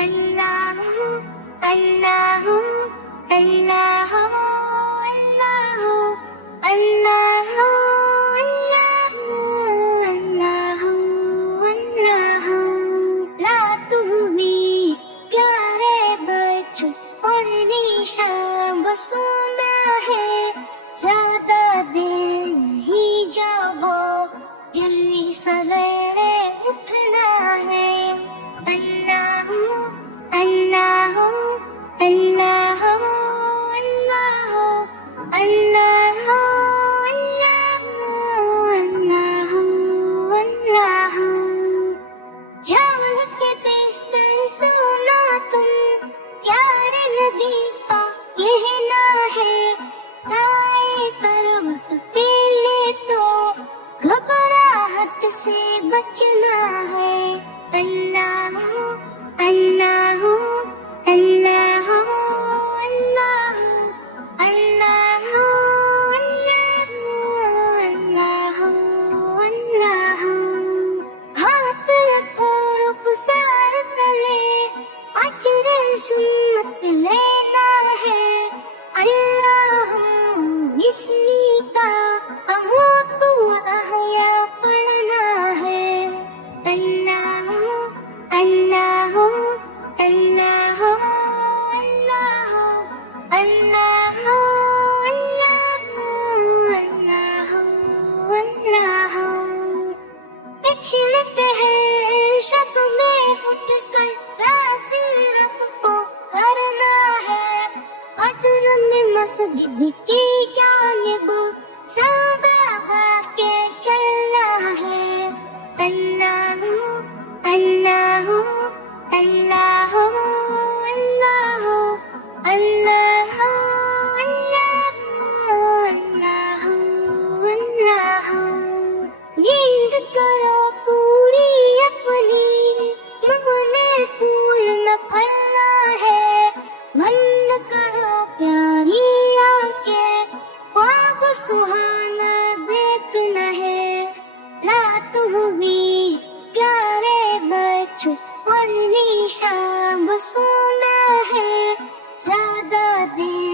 اللہ اللہ اللہ اللہ اللہ اللہ اللہ رات ہوئی پیارے بچوں اور نیشان بسونا ہے زیادہ دیر نہیں جاؤ جلدی سویرے اٹھنا ہے اللہ اللہ اللہ اللہ اللہ اللہ اللہ جاؤ کے بستر سونا تم پیارے نبی کا کہنا ہے دائیں طرف پہلے تو گھبراہٹ سے بچنا ہے اللہ اللہ اللہ اللہ اللہ اللہ اللہ ہاتھ رکھو رخسار تلے اجر سنت لینا ہے اللہ اسمی کا اموت و احیا پڑھنا ہے اللہ اللہ اللہ اللہ اللہ اللہ اللہ پچھلے پہر شب میں اٹھ کر راز رب کو کرنا ہے قدر میں مسجد کی جانب صبح کے چلنا ہے اللہ اللہ اللہ اللہ اللہ اللہ اللہ نیند کرو پوری اپنی تمہیں پھول نہ پھلنا ہے بند کرو پیاری آنکھیں خواب سہانا دیکھنا ہے رات ہوئی پیارے بچوں اور نیشان سونا ہے زیادہ دیر